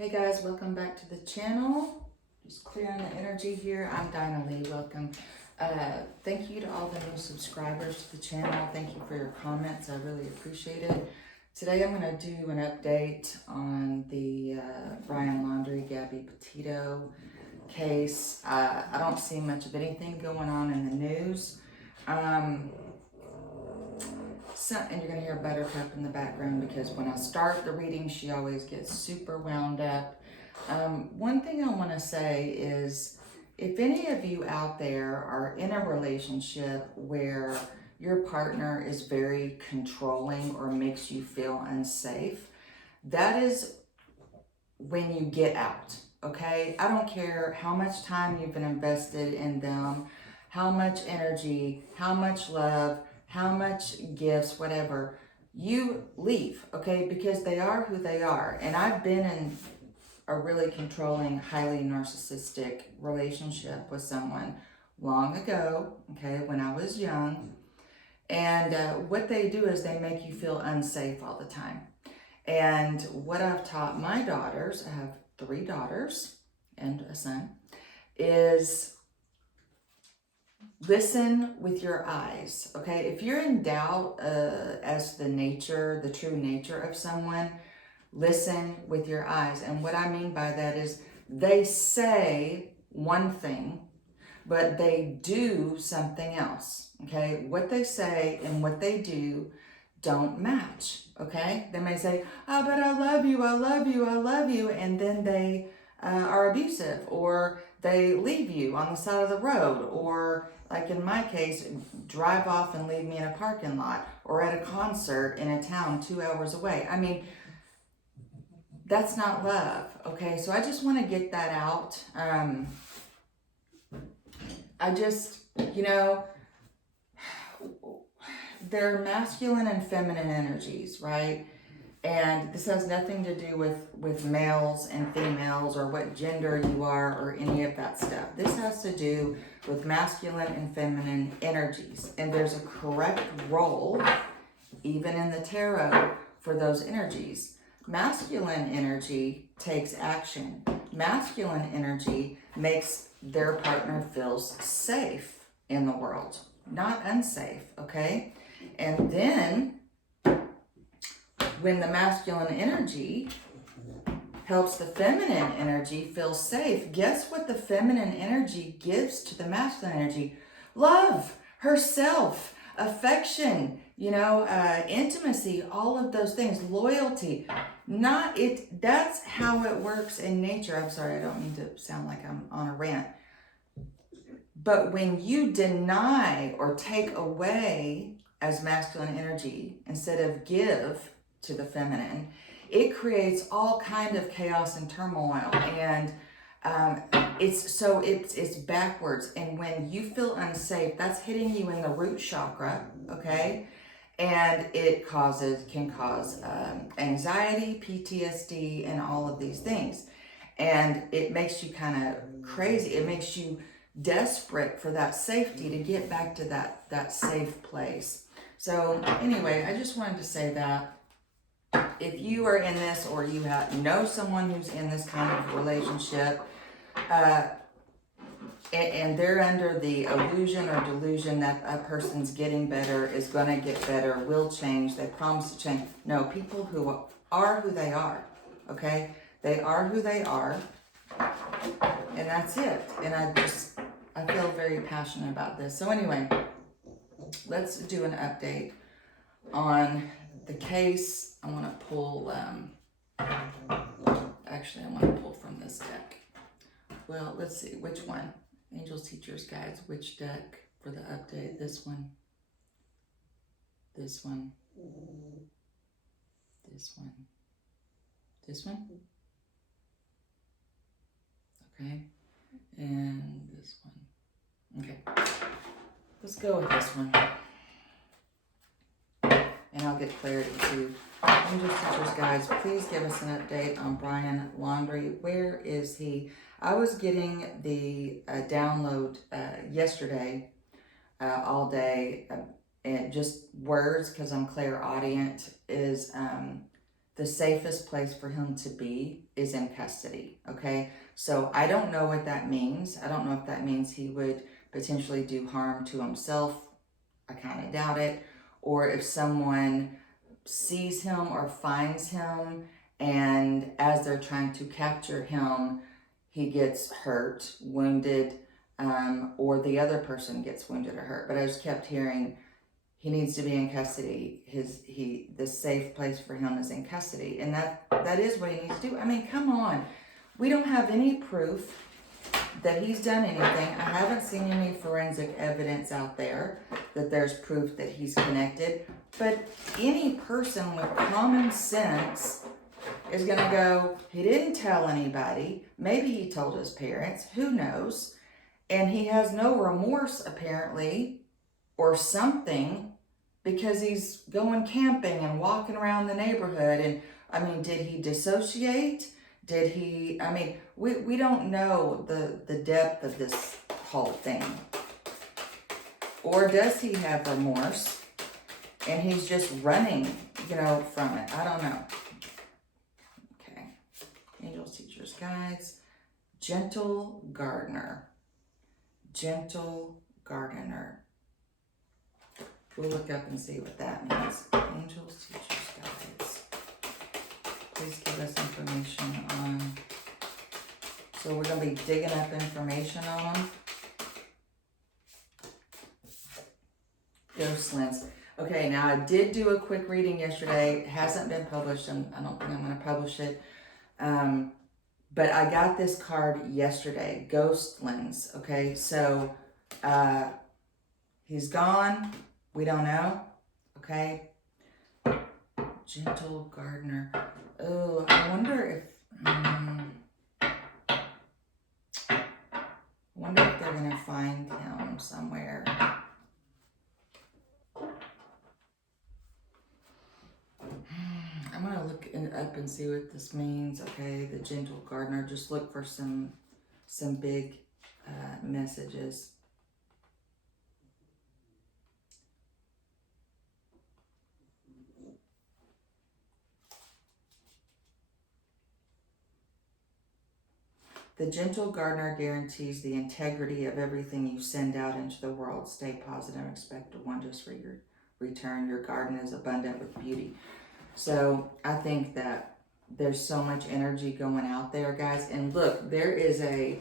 Hey guys, welcome back to the channel. Just clearing the energy here. I'm Dinah Lee. Welcome. Thank you to all the new subscribers to the channel. Thank you for your comments. I really appreciate it. Today I'm going to do an update on the Brian Laundrie, Gabby Petito case. I don't see much of anything going on in the news. And you're going to hear Buttercup in the background because when I start the reading, she always gets super wound up. One thing I want to say is if any of you out there are in a relationship where your partner is very controlling or makes you feel unsafe, that is when you get out, okay? I don't care how much time you've been invested in them, how much energy, how much love, how much gifts, whatever, you leave, okay? Because they are who they are. And I've been in a really controlling, highly narcissistic relationship with someone long ago, okay, when I was young. And what they do is they make you feel unsafe all the time. And what I've taught my daughters, I have 3 daughters and a son, is listen with your eyes, okay? If you're in doubt as to the true nature of someone, listen with your eyes. And what I mean by that is they say one thing, but they do something else, okay? What they say and what they do don't match, okay? They may say, oh, but I love you, I love you, I love you, and then they are abusive, or they leave you on the side of the road, or like in my case, drive off and leave me in a parking lot, or at a concert in a town 2 hours away. I mean, that's not love, okay? So I just want to get that out. I just, they're masculine and feminine energies, right? And this has nothing to do with males and females or what gender you are or any of that stuff. This has to do with masculine and feminine energies. And there's a correct role, even in the tarot, for those energies. Masculine energy takes action. Masculine energy makes their partner feel safe in the world, not unsafe, okay? And then when the masculine energy helps the feminine energy feel safe, guess what the feminine energy gives to the masculine energy? Love, herself, affection, intimacy, all of those things, loyalty. That's how it works in nature. I'm sorry, I don't mean to sound like I'm on a rant. But when you deny or take away as masculine energy instead of give to the feminine, it creates all kind of chaos and turmoil. And it's backwards. And when you feel unsafe, that's hitting you in the root chakra, okay? And it can cause anxiety, PTSD, and all of these things. And it makes you kind of crazy. It makes you desperate for that safety to get back to that safe place. So anyway, I just wanted to say that if you are in this, or you know someone who's in this kind of relationship, and they're under the illusion or delusion that a person's getting better, is going to get better, will change, they promise to change. No, people who are who they are, okay? They are who they are, and that's it. And I feel very passionate about this. So anyway, let's do an update on the case. I want to pull, actually I want to pull from this deck. Well, let's see, which one? Angels, Teachers, Guides, which deck for the update? This one, this one, this one, this one, okay, and this one. Okay, let's go with this one. And I'll get clarity too. Angels, Teachers, Guides, please give us an update on Brian Laundrie. Where is he? I was getting the download yesterday all day, and just words, because I'm clairaudient, is the safest place for him to be is in custody, okay? So I don't know what that means. I don't know if that means he would potentially do harm to himself. I kind of doubt it. Or if someone sees him or finds him, and as they're trying to capture him, he gets hurt, wounded, or the other person gets wounded or hurt. But I just kept hearing he needs to be in custody. The safe place for him is in custody, and that is what he needs to do. I mean, come on, we don't have any proof that he's done anything. I haven't seen any forensic evidence out there that there's proof that he's connected. But any person with common sense is going to go, he didn't tell anybody. Maybe he told his parents. Who knows? And he has no remorse, apparently, or something, because he's going camping and walking around the neighborhood. And, I mean, did he dissociate? Did he, I mean, we don't know the depth of this whole thing. Or does he have remorse and he's just running, from it? I don't know. Okay. Angels, Teachers, Guides. Gentle Gardener. Gentle Gardener. We'll look up and see what that means. Angels, Teachers, Guides. Please give us information on. So we're going to be digging up information on them. Ghostlands. Okay, now I did do a quick reading yesterday. It hasn't been published, and I don't think I'm going to publish it. But I got this card yesterday, Ghostlands. Okay, so he's gone. We don't know. Okay. Gentle Gardener. Oh, I wonder if they're gonna find him somewhere. I'm gonna look up and see what this means. Okay, the Gentle Gardener. Just look for some big messages. The Gentle Gardener guarantees the integrity of everything you send out into the world. Stay positive, expect wonders for your return. Your garden is abundant with beauty. So I think that there's so much energy going out there, guys. And look, there is a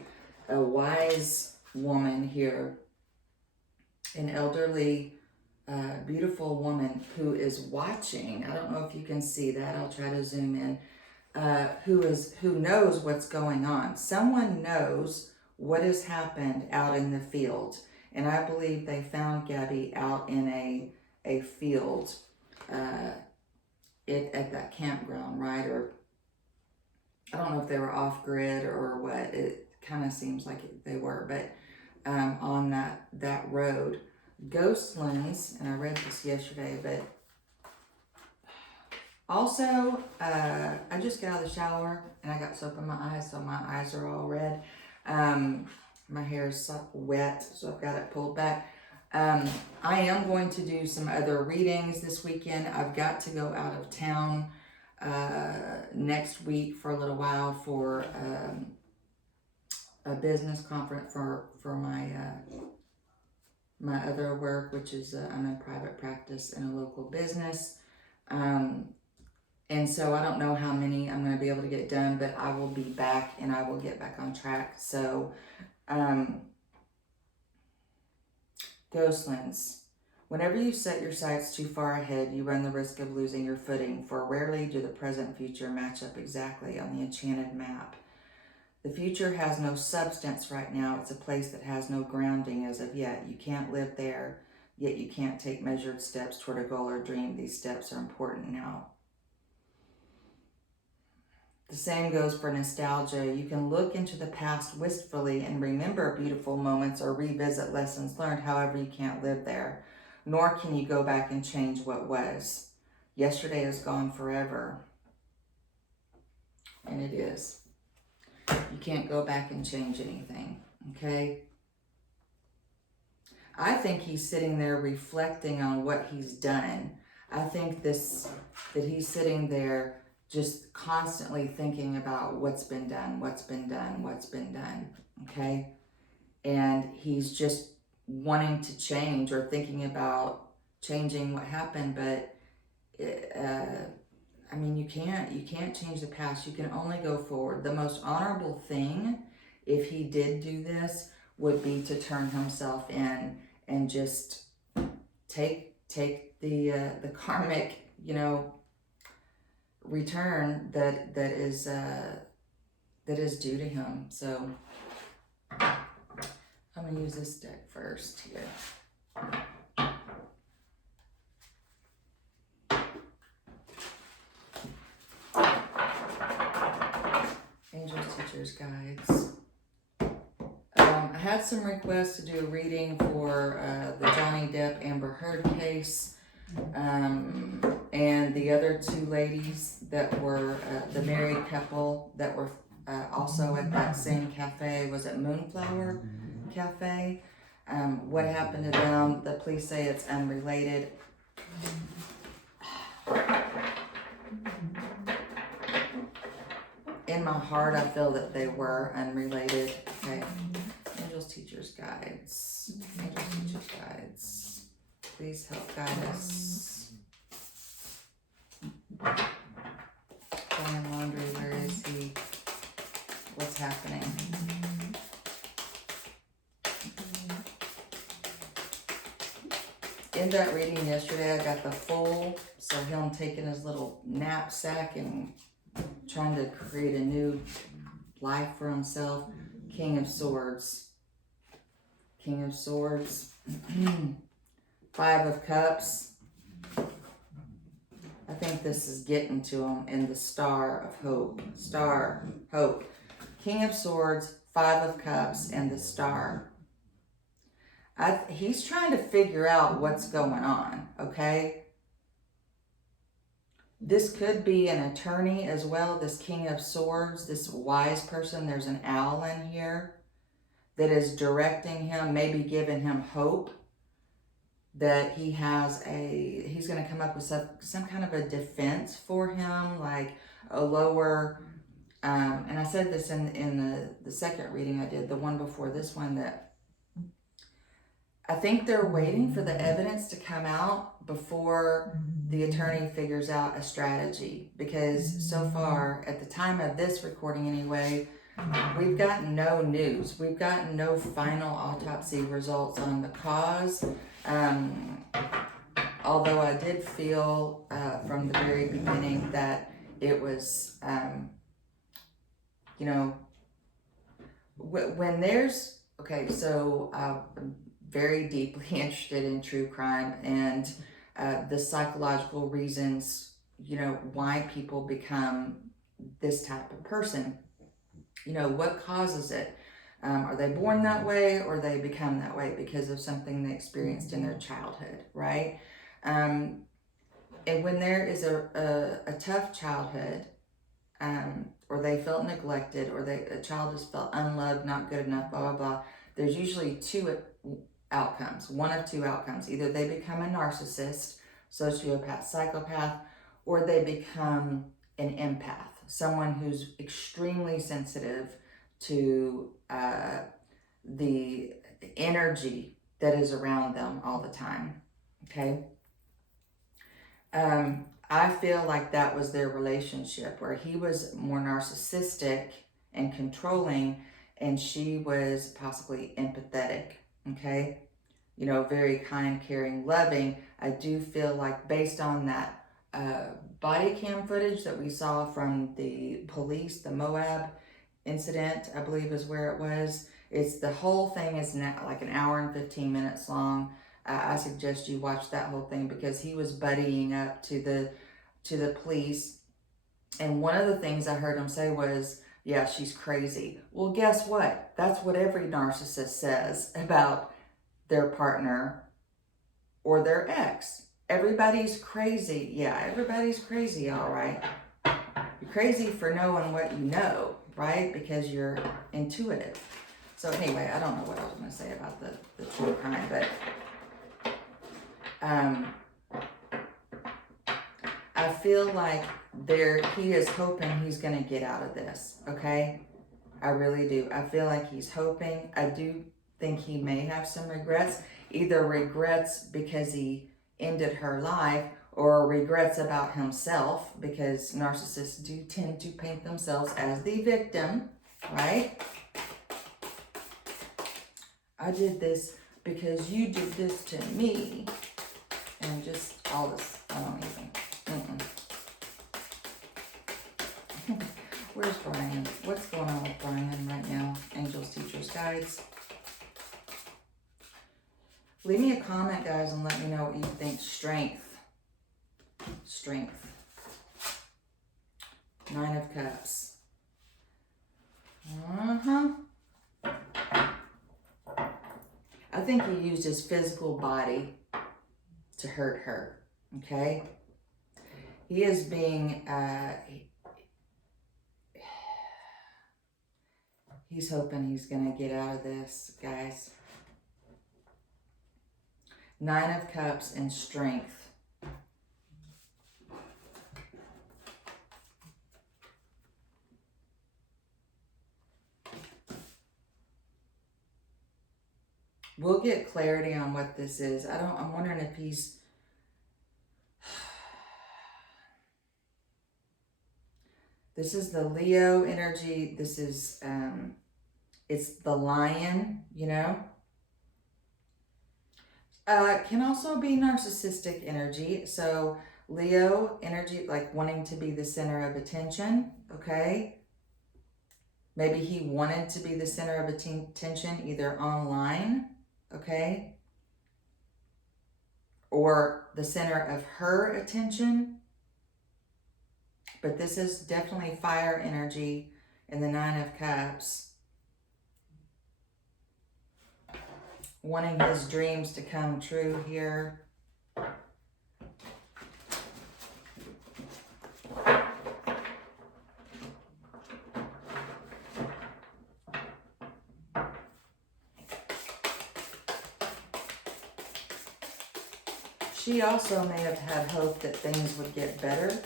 wise woman here, an elderly, beautiful woman who is watching. I don't know if you can see that. I'll try to zoom in. Who knows what's going on. Someone knows what has happened out in the field. And I believe they found Gabby out in a field at that campground, right? Or I don't know if they were off grid or what. It kind of seems like they were, but on that road. Ghostlands, and I read this yesterday, but also, I just got out of the shower and I got soap in my eyes, so my eyes are all red. My hair is wet, so I've got it pulled back. I am going to do some other readings this weekend. I've got to go out of town next week for a little while for a business conference for my other work, which is I'm in private practice in a local business. And so I don't know how many I'm going to be able to get done, but I will be back and I will get back on track. So, Ghostlands. Whenever you set your sights too far ahead, you run the risk of losing your footing, for rarely do the present and future match up exactly on the enchanted map. The future has no substance right now. It's a place that has no grounding as of yet. You can't live there, yet you can't take measured steps toward a goal or dream. These steps are important now. The same goes for nostalgia. You can look into the past wistfully and remember beautiful moments or revisit lessons learned. However, you can't live there, nor can you go back and change what was. Yesterday is gone forever. And it is. You can't go back and change anything, okay? I think he's sitting there reflecting on what he's done. I think that he's sitting there just constantly thinking about what's been done, okay? And he's just wanting to change or thinking about changing what happened, but I mean, you can't change the past. You can only go forward. The most honorable thing, if he did do this, would be to turn himself in and just take the karmic, return that is due to him. So I'm gonna use this deck first here. Angels, Teachers, Guides. I had some requests to do a reading for the Johnny Depp Amber Heard case, and the other two ladies that were the married couple that were also at that same cafe. Was it Moonflower Cafe? What happened to them? The police say it's unrelated. In my heart, I feel that they were unrelated. Okay. Angels, Teachers, Guides. Angels, Teachers, Guides. Please help guide us. Brian Laundrie, where is he? What's happening? In that reading yesterday, I got the full, so him taking his little knapsack and trying to create a new life for himself. King of Swords. King of Swords. 5 of Cups. I think this is getting to him in the Star of Hope. Star, Hope. King of Swords, 5 of Cups, and the Star. He's trying to figure out what's going on, okay? This could be an attorney as well, this King of Swords, this wise person. There's an owl in here that is directing him, maybe giving him hope that he's going to come up with some kind of a defense for him, like a lower, and I said this in the second reading I did, the one before this one, that I think they're waiting for the evidence to come out before the attorney figures out a strategy, because so far, at the time of this recording anyway, we've gotten no news. We've gotten no final autopsy results on the cause. Although I did feel from the very beginning that it was, when there's, okay, so I'm very deeply interested in true crime and the psychological reasons, why people become this type of person. What causes it? Are they born that way, or they become that way because of something they experienced in their childhood, right? And when there is a tough childhood, or they felt neglected, or a child just felt unloved, not good enough, blah, blah, blah, there's usually 2 outcomes, one of 2 outcomes. Either they become a narcissist, sociopath, psychopath, or they become an empath, someone who's extremely sensitive to the energy that is around them all the time, okay? I feel like that was their relationship, where he was more narcissistic and controlling, and she was possibly empathetic, okay? Very kind, caring, loving. I do feel like, based on that body cam footage that we saw from the police, the Moab incident, I believe is where it was. The whole thing is now like an hour and 15 minutes long. I suggest you watch that whole thing, because he was buddying up to the police. And one of the things I heard him say was, yeah, she's crazy. Well, guess what? That's what every narcissist says about their partner or their ex. Everybody's crazy. Yeah, everybody's crazy, all right. You're crazy for knowing what you know, right? Because you're intuitive. So anyway, I don't know what I was going to say about the true crime, but I feel like he is hoping he's going to get out of this, okay? I really do. I feel like he's hoping. I do think he may have some regrets, either regrets because he ended her life or regrets about himself, because narcissists do tend to paint themselves as the victim, right? I did this because you did this to me. And just all this, I don't even, Where's Brian? What's going on with Brian right now? Angels, teachers, guides. Leave me a comment, guys, and let me know what you think. Strength. Strength. 9 of Cups. I think he used his physical body to hurt her, okay? He is being, he's hoping he's going to get out of this, guys. 9 of Cups and Strength. We'll get clarity on what this is. I'm wondering if he's, this is the Leo energy. This is, it's the lion, you know. Can also be narcissistic energy. So Leo energy, like wanting to be the center of attention, okay? Maybe he wanted to be the center of attention either online, okay? Or the center of her attention. But this is definitely fire energy in the 9 of Cups. Wanting his dreams to come true here. She also may have had hope that things would get better.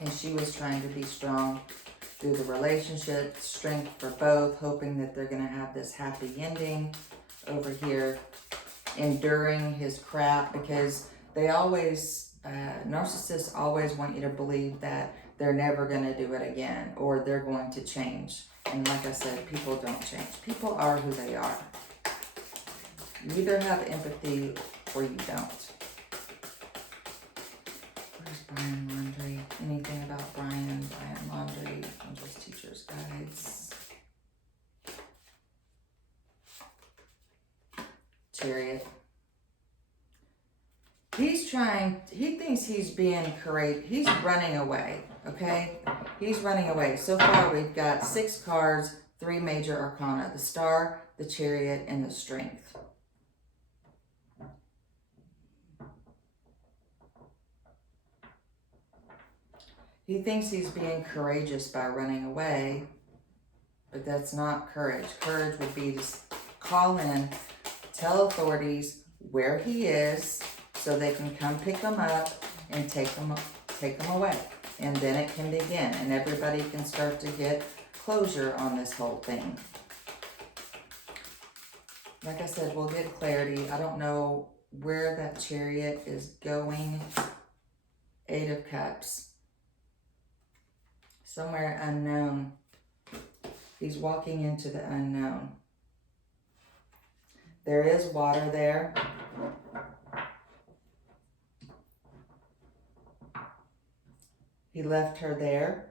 And she was trying to be strong through the relationship, strength for both, hoping that they're going to have this happy ending over here, enduring his crap, because they always, narcissists always want you to believe that they're never going to do it again, or they're going to change. And like I said, people don't change. People are who they are. You either have empathy or you don't. Where's Brian Laundrie? Anything about Brian Laundrie? Angels, teachers, guides. Chariot. He thinks he's being courageous. He's running away, okay? He's running away. So far, we've got 6 cards, 3 major arcana. The Star, the Chariot, and the Strength. He thinks he's being courageous by running away, but that's not courage. Courage would be to call in, tell authorities where he is so they can come pick him up and take him away. And then it can begin and everybody can start to get closure on this whole thing. Like I said, we'll get clarity. I don't know where that Chariot is going. 8 of Cups. Somewhere unknown. He's walking into the unknown. There is water there. He left her there.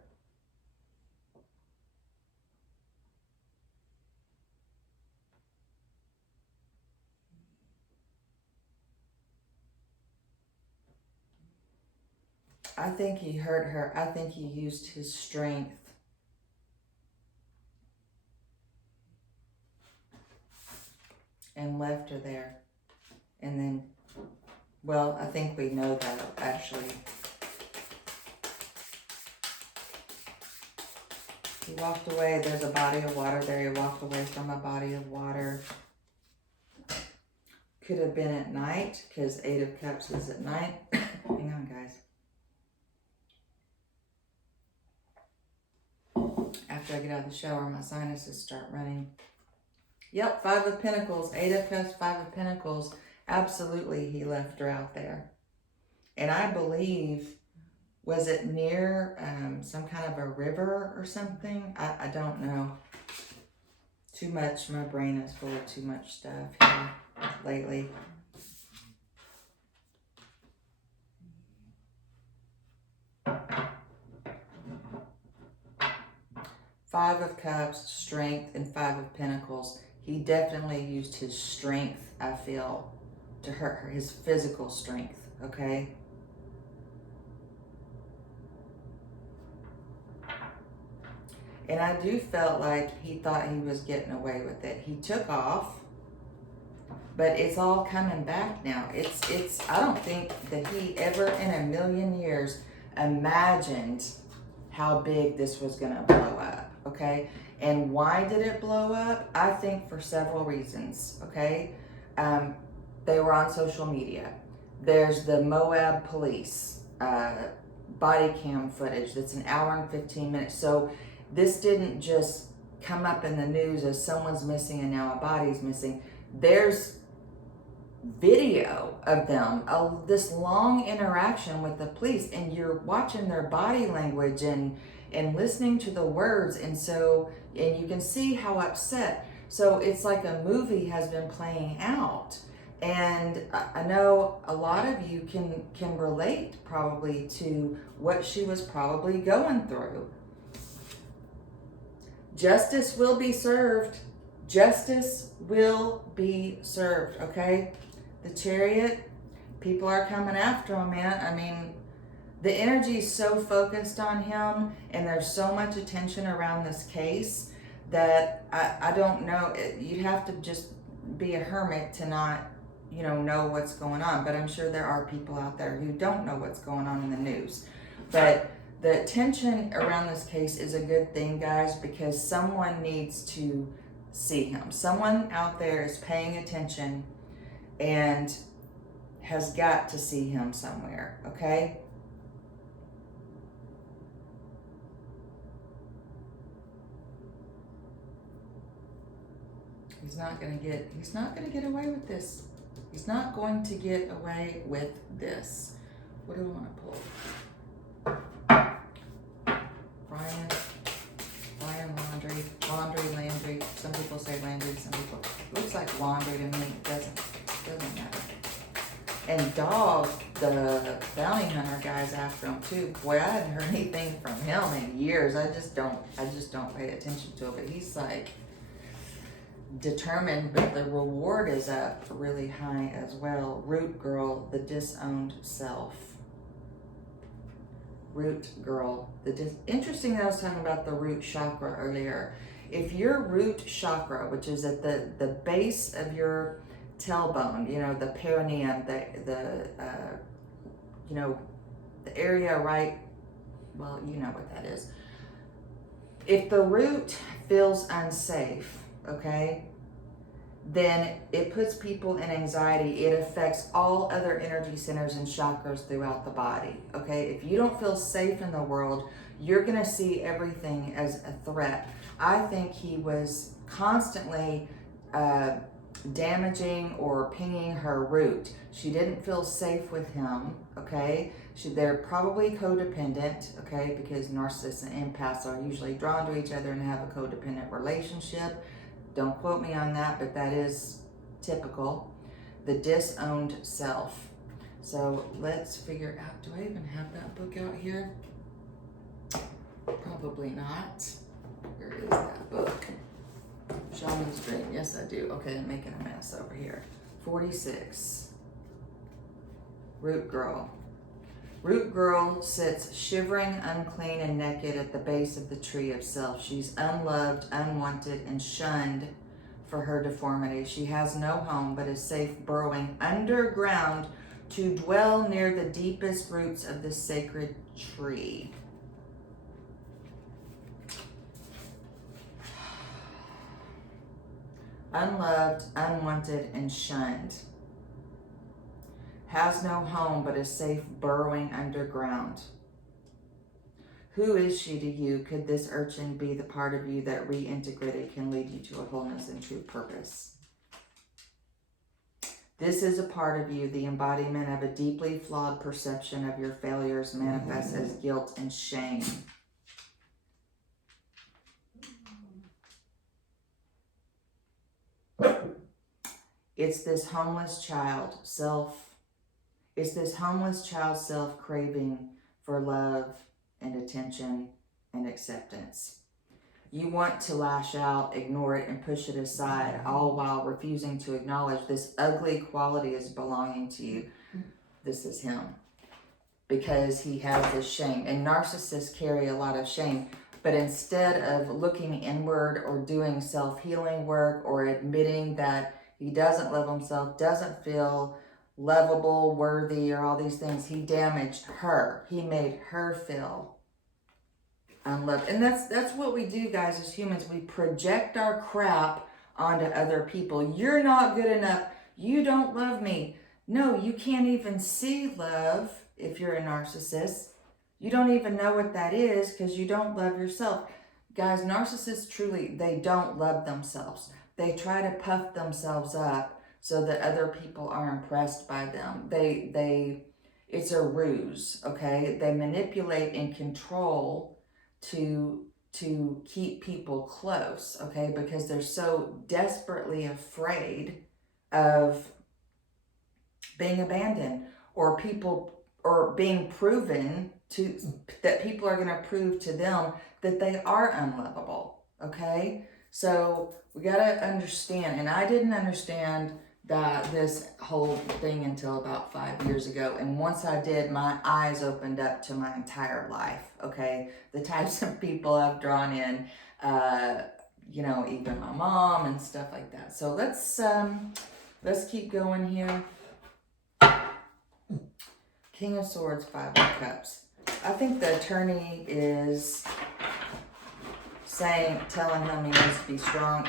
I think he hurt her. I think he used his strength. And left her there. And then, well, I think we know that actually. He walked away. There's a body of water there. He walked away from a body of water. Could have been at night, because 8 of Cups is at night. Hang on, guys. after I get out of the shower, my sinuses start running. Yep, 5 of Pentacles, 8 of Cups, 5 of Pentacles. Absolutely, he left her out there. And I believe, was it near some kind of a river or something? I don't know. Too much, my brain is full of too much stuff here lately. Five of Cups, strength, and 5 of Pentacles. He definitely used his strength, I feel, to hurt her, his physical strength, okay? And I do felt like he thought he was getting away with it. He took off, but it's all coming back now. I don't think that he ever in a million years imagined how big this was gonna blow up, okay? And why did it blow up? I think for several reasons, okay? They were on social media. There's the Moab police body cam footage that's an hour and 15 minutes. So this didn't just come up in the news as someone's missing and now a body's missing. There's video of them, this long interaction with the police, and you're watching their body language and listening to the words, and you can see how upset. So it's like a movie has been playing out. And I know a lot of you can relate probably to what she was probably going through. Justice will be served. Justice will be served, okay? The Chariot, people are coming after him, man. I mean, the energy is so focused on him, and there's so much attention around this case that I don't know. You'd have to just be a hermit to not, know what's going on. But I'm sure there are people out there who don't know what's going on in the news. But the attention around this case is a good thing, guys, because someone needs to see him. Someone out there is paying attention and has got to see him somewhere, okay? He's not gonna get away with this. He's not going to get away with this. What do I want to pull? Brian Laundrie. Some people say Landry, some people. It looks like laundry to me. It doesn't matter. And Dog, the bounty hunter guy's after him too. Boy, I hadn't heard anything from him in years. I just don't pay attention to it. But he's like determined, but the reward is up really high as well. Root girl, the disowned self. Root girl, interesting that I was talking about the root chakra earlier. If your root chakra, which is at the base of your tailbone, the perineum, the area right, well, you know what that is. If the root feels unsafe, okay, then it puts people in anxiety. It affects all other energy centers and chakras throughout the body, okay? If you don't feel safe in the world, you're gonna see everything as a threat. I think he was constantly damaging or pinging her root. She didn't feel safe with him, okay? They're probably codependent, okay? Because narcissists and empaths are usually drawn to each other and have a codependent relationship. Don't quote me on that, but that is typical. The disowned self. So let's figure out, do I even have that book out here? Probably not. Where is that book? Shaman's Dream. Yes, I do. Okay, I'm making a mess over here. 46. Root girl. Root girl sits shivering, unclean, and naked at the base of the tree of self. She's unloved, unwanted, and shunned for her deformity. She has no home, but is safe burrowing underground to dwell near the deepest roots of this sacred tree. Unloved, unwanted, and shunned. Has no home, but is safe burrowing underground. Who is she to you? Could this urchin be the part of you that reintegrated can lead you to a wholeness and true purpose? This is a part of you, the embodiment of a deeply flawed perception of your failures manifests as guilt and shame. It's this homeless child self craving for love and attention and acceptance. You want to lash out, ignore it, and push it aside, all while refusing to acknowledge this ugly quality is belonging to you. This is him. Because he has this shame. And narcissists carry a lot of shame. But instead of looking inward or doing self-healing work or admitting that he doesn't love himself, doesn't feel lovable, worthy, or all these things, he damaged her. He made her feel unloved. And that's what we do, guys, as humans. We project our crap onto other people. You're not good enough. You don't love me. No, you can't even see love if you're a narcissist. You don't even know what that is because you don't love yourself. Guys, narcissists truly, they don't love themselves. They try to puff themselves up so that other people are impressed by them. It's a ruse, okay? They manipulate and control to keep people close, okay? Because they're so desperately afraid of being abandoned or being proven that people are going to prove to them that they are unlovable, okay? So we got to understand, and I didn't understand this whole thing until about 5 years ago. And once I did, my eyes opened up to my entire life, okay? The types of people I've drawn in, even my mom and stuff like that. So let's keep going here. King of Swords, Five of Cups. I think the attorney is telling him he needs to be strong.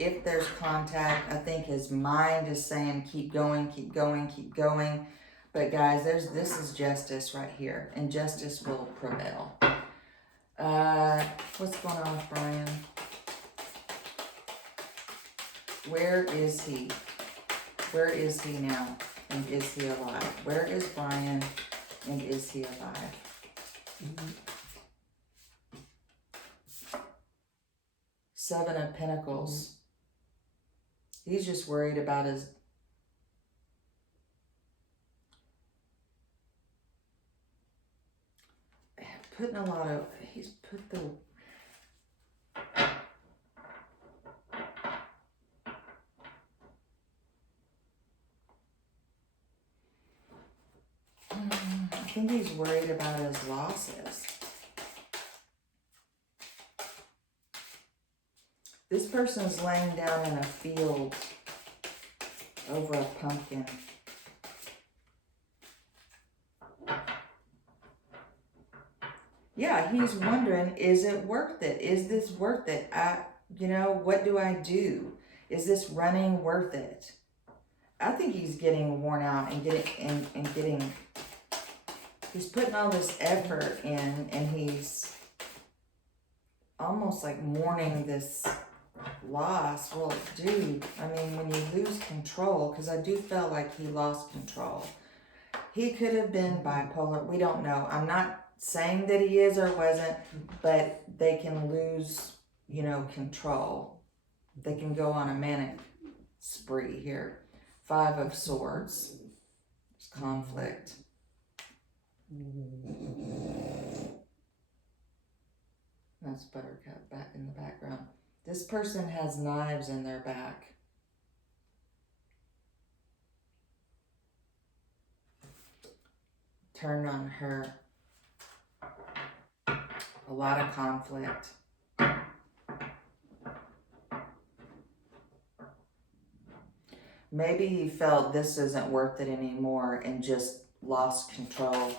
If there's contact, I think his mind is saying, keep going, keep going, keep going. But guys, this is justice right here, and justice will prevail. What's going on with Brian? Where is he? Where is he now? And is he alive? Where is Brian? And is he alive? Seven of Pentacles. He's just worried about his... He's put the... I think he's worried about his losses. This person's laying down in a field over a pumpkin. Yeah, he's wondering, is it worth it? Is this worth it? What do I do? Is this running worth it? I think he's getting worn out and getting he's putting all this effort in, and he's almost like mourning this loss. Well, dude, I mean, when you lose control, because I do feel like he lost control. He could have been bipolar. We don't know. I'm not saying that he is or wasn't, but they can lose, control. They can go on a manic spree here. Five of Swords. There's conflict. That's Buttercup back in the background. This person has knives in their back. Turned on her. A lot of conflict. Maybe he felt this isn't worth it anymore and just lost control.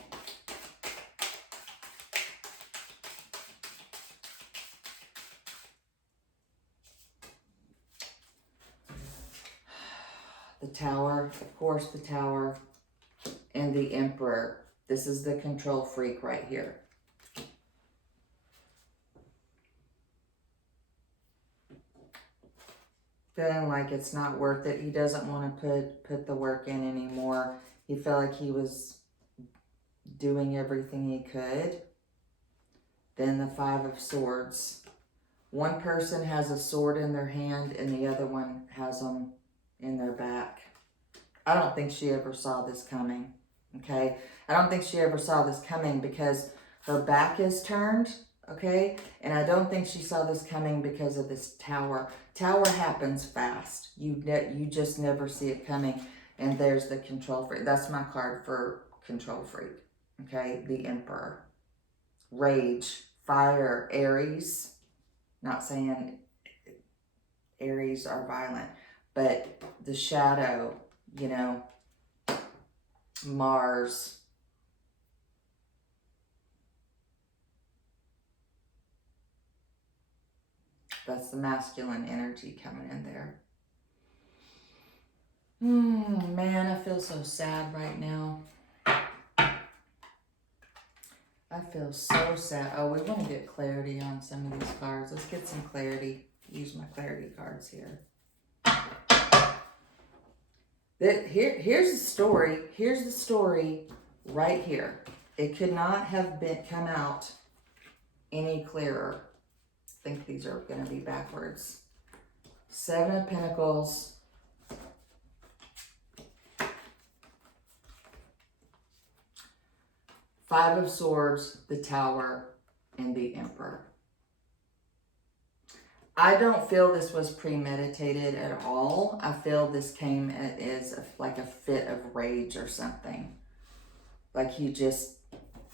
The Tower, of course, the Tower, and the Emperor. This is the control freak right here. feeling like it's not worth it. He doesn't want to put the work in anymore. He felt like he was doing everything he could. Then the Five of Swords. One person has a sword in their hand and the other one has them in their back. I don't think she ever saw this coming, okay? I don't think she ever saw this coming because her back is turned, okay? And I don't think she saw this coming because of this tower. Tower happens fast. You just never see it coming. And there's the control freak. That's my card for control freak, okay? The Emperor. Rage, fire, Aries. Not saying Aries are violent, but the shadow, you know, Mars. That's the masculine energy coming in there. Man, I feel so sad right now. I feel so sad. Oh, we want to get clarity on some of these cards. Let's get some clarity. Use my clarity cards here. Here's the story. Here's the story right here. It could not have come out any clearer. I think these are going to be backwards. Seven of Pentacles. Five of Swords, the Tower, and the Emperor. I don't feel this was premeditated at all. I feel this came as like a fit of rage or something. Like he just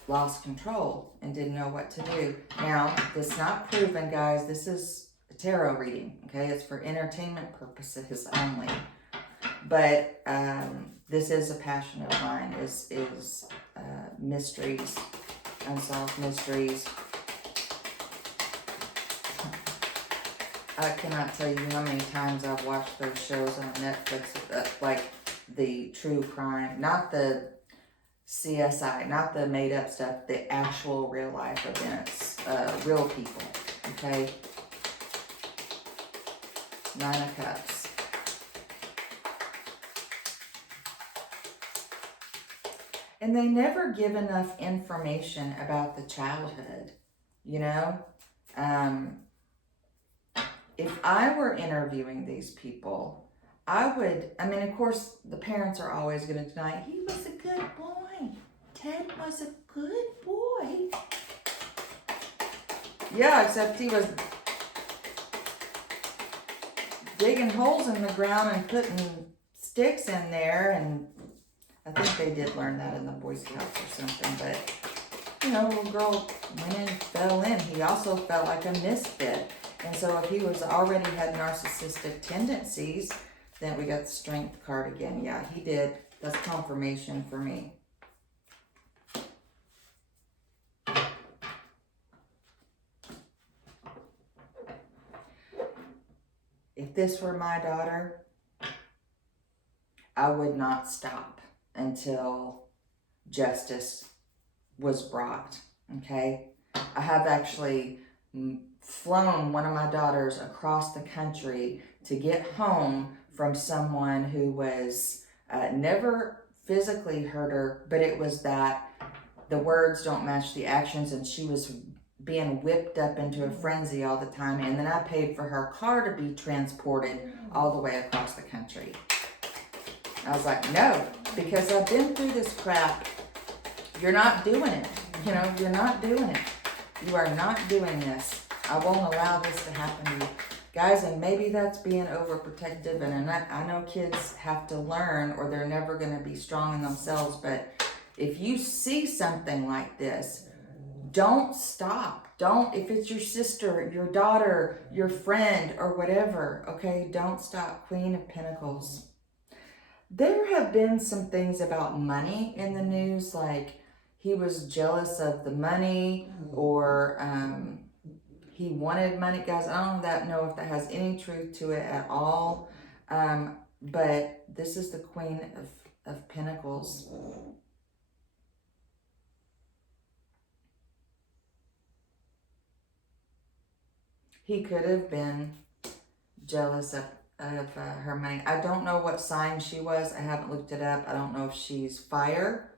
lost control and didn't know what to do. Now, this is not proven, guys. This is a tarot reading, okay? It's for entertainment purposes only. But this is a passion of mine, is mysteries, unsolved mysteries. I cannot tell you how many times I've watched those shows on Netflix, like the true crime, not the CSI, not the made up stuff, the actual real life events, real people, okay? Nine of Cups. And they never give enough information about the childhood, you know? If I were interviewing these people, I would, I mean, of course, the parents are always going to deny, he was a good boy. Ted was a good boy. Yeah, except he was digging holes in the ground and putting sticks in there, and I think they did learn that in the Boy Scouts or something, but, you know, little girl went and fell in. He also felt like a misfit. And so if he was already had narcissistic tendencies, then we got the Strength card again. Yeah, he did. That's confirmation for me. If this were my daughter, I would not stop until justice was brought, okay? I have actually flown one of my daughters across the country to get home from someone who was never physically hurt her, but it was that the words don't match the actions, and she was being whipped up into a frenzy all the time, and then I paid for her car to be transported all the way across the country. I was like, no, because I've been through this crap. You're not doing it. You know, you're not doing it. You are not doing this. I won't allow this to happen to you. Guys, and maybe that's being overprotective, and I know kids have to learn or they're never going to be strong in themselves, but if you see something like this, don't stop. Don't, if it's your sister, your daughter, your friend, or whatever, okay, don't stop. Queen of Pentacles. There have been some things about money in the news, like he was jealous of the money, or he wanted money. Guys, I don't know if that has any truth to it at all, but this is the Queen of Pentacles. He could have been jealous of her money. I don't know what sign she was. I haven't looked it up. I don't know if she's fire,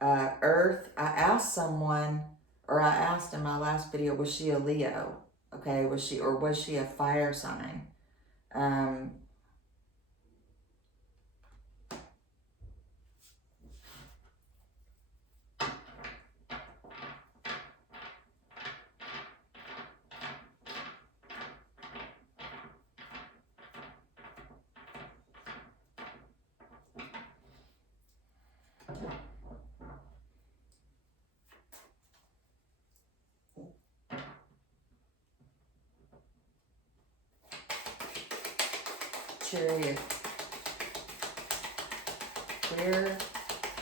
earth. I asked someone, or I asked in my last video, was she a Leo? Okay, was she a fire sign? Chariot. Where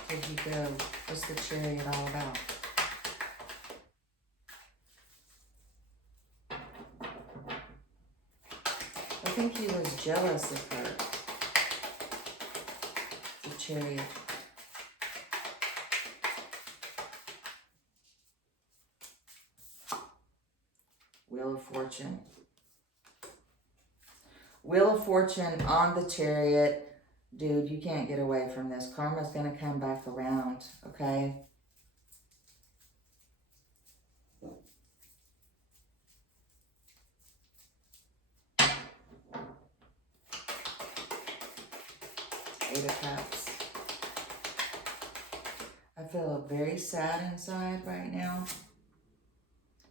did he go? What's the Chariot all about? I think he was jealous of her. The Chariot. Wheel of Fortune. Wheel of Fortune on the Chariot. Dude, you can't get away from this. Karma's going to come back around, okay? Eight of Cups. I feel very sad inside right now.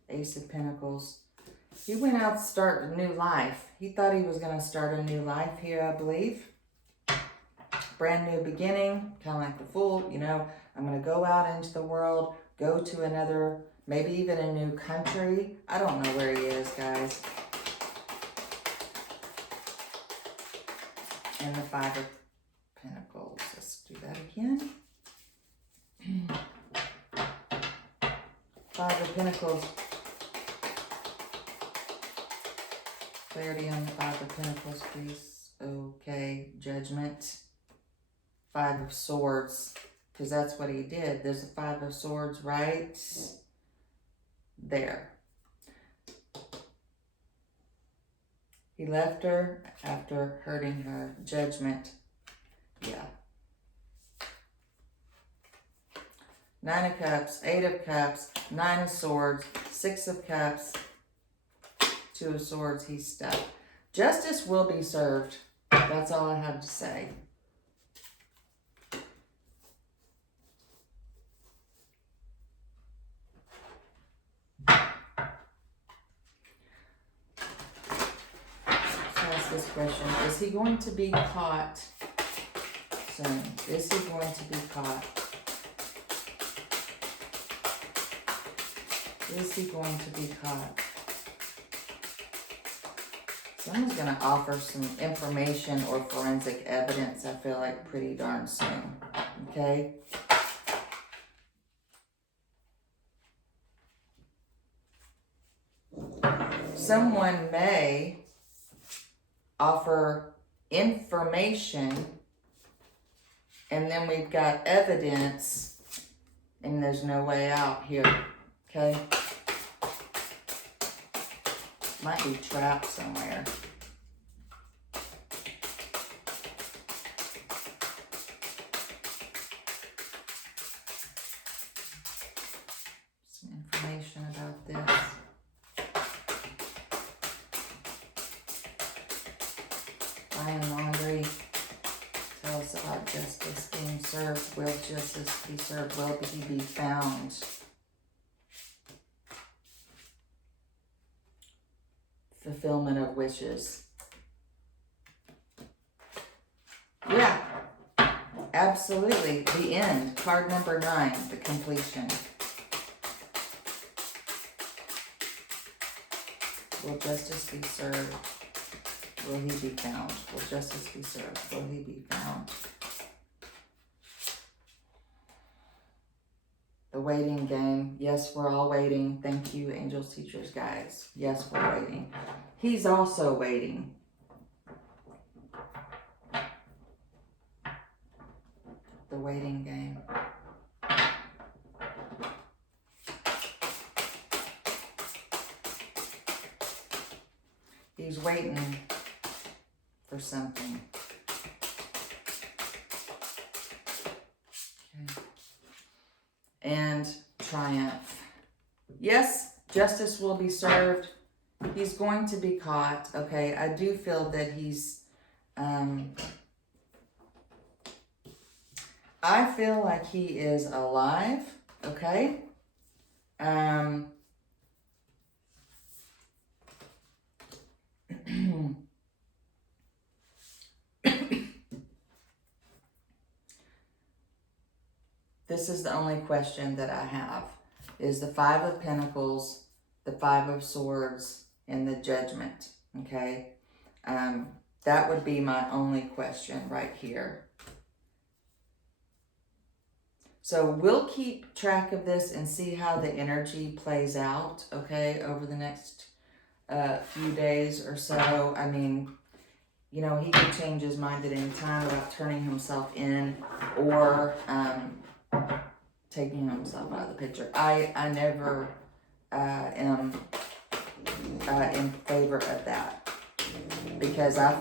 Ace of Pentacles. He went out to start a new life. He thought he was going to start a new life here, I believe. Brand new beginning, kind of like the Fool. You know, I'm going to go out into the world, go to another, maybe even a new country. I don't know where he is, guys. And the Five of Pentacles. Let's do that again. Five of Pentacles. Clarity on the Five of Pentacles, please. Okay, Judgment. Five of Swords, because that's what he did. There's a Five of Swords right there. He left her after hurting her. Judgment. Yeah. Nine of Cups, Eight of Cups, Nine of Swords, Six of Cups, Two of Swords. He's stuck. Justice will be served. That's all I have to say. This question, is he going to be caught soon? Is he going to be caught? Is he going to be caught? Someone's going to offer some information or forensic evidence, I feel like, pretty darn soon. Okay? Someone may offer information, and then we've got evidence, and there's no way out here, okay? Might be trapped somewhere. Some information about this. Laundrie, tell us about justice being served. Will justice be served? Will he be found? Fulfillment of wishes. Yeah, absolutely. The end. Card number 9, the completion. Will justice be served? Will he be found? Will justice be served? Will he be found? The waiting game. Yes, we're all waiting. Thank you, angels, teachers, guides. Yes, we're waiting. He's also waiting. The waiting game. He's waiting for something. Okay. And triumph. Yes, justice will be served. He's going to be caught. Okay, I do feel that he's, I feel like he is alive. Okay. This is the only question that I have, is the Five of Pentacles, the Five of Swords, and the Judgment, okay? That would be my only question right here. So we'll keep track of this and see how the energy plays out, okay, over the next few days or so. I mean, you know, he could change his mind at any time about turning himself in or taking himself out of the picture. I never am in favor of that, because I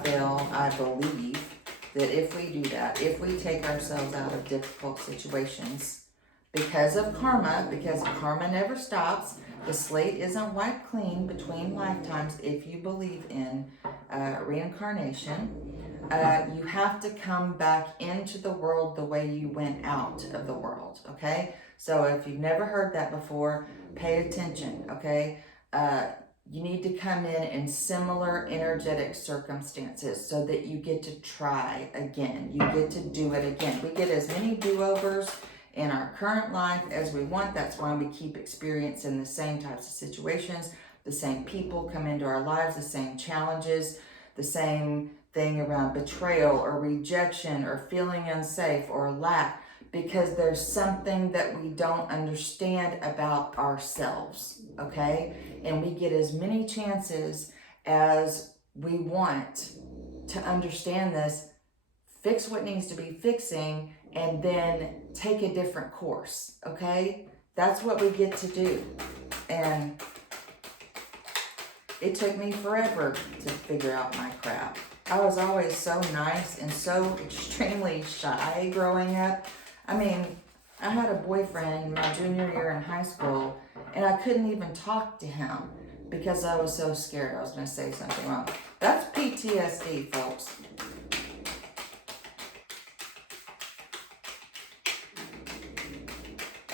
believe that if we do that, if we take ourselves out of difficult situations because of karma never stops, the slate isn't wiped clean between lifetimes. If you believe in reincarnation, you have to come back into the world the way you went out of the world, okay? So if you've never heard that before, pay attention, okay? You need to come in similar energetic circumstances so that you get to try again. You get to do it again. We get as many do-overs in our current life as we want. That's why we keep experiencing the same types of situations. The same people come into our lives, the same challenges, the same thing around betrayal or rejection or feeling unsafe or lack, because there's something that we don't understand about ourselves, okay? And we get as many chances as we want to understand this, fix what needs to be fixing, and then take a different course, okay? That's what we get to do. And it took me forever to figure out my crap. I was always so nice and so extremely shy growing up. I mean, I had a boyfriend my junior year in high school, and I couldn't even talk to him because I was so scared I was going to say something wrong. That's PTSD, folks.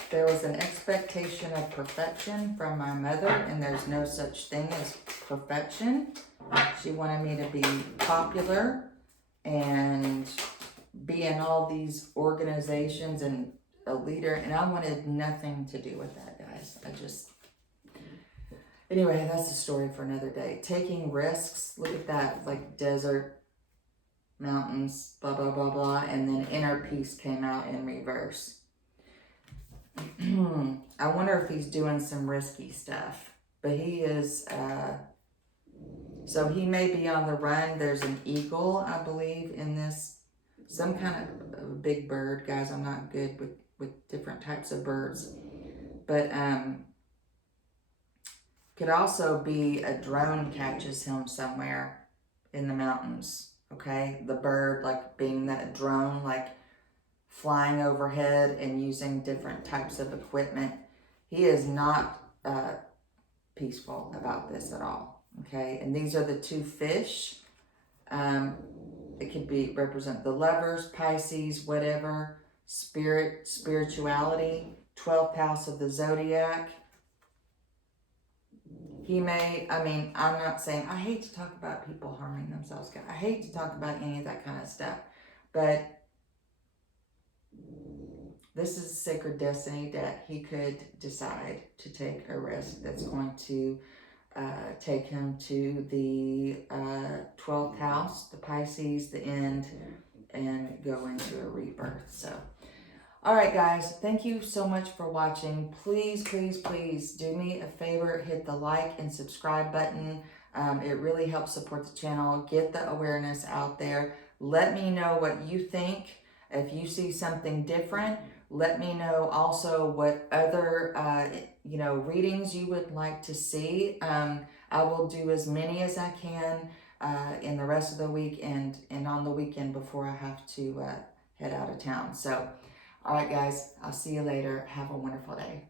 There was an expectation of perfection from my mother, and there's no such thing as perfection. She wanted me to be popular and be in all these organizations and a leader, and I wanted nothing to do with that, guys. Anyway, that's a story for another day. Taking risks, look at that, like desert, mountains, blah, blah, blah, blah, and then inner peace came out in reverse. I wonder if he's doing some risky stuff, but he is, so he may be on the run. There's an eagle, I believe, in this, some kind of a big bird. Guys, I'm not good with different types of birds, but could also be a drone catches him somewhere in the mountains, okay? The bird, like being that drone, like flying overhead and using different types of equipment. He is not peaceful about this at all, okay? And these are the two fish. It could be represent the lovers, Pisces, whatever, spirit, spirituality, 12th house of the zodiac. He may, I mean, I'm not saying, I hate to talk about people harming themselves. I hate to talk about any of that kind of stuff, but this is a sacred destiny that he could decide to take a risk that's going to take him to the 12th house, the Pisces, the end, and go into a rebirth. So, all right, guys, thank you so much for watching. Please, please, please do me a favor, hit the like and subscribe button. It really helps support the channel, get the awareness out there. Let me know what you think. If you see something different, let me know also what other, readings you would like to see. I will do as many as I can. in the rest of the week and on the weekend before I have to head out of town. So, all right, guys, I'll see you later. Have a wonderful day.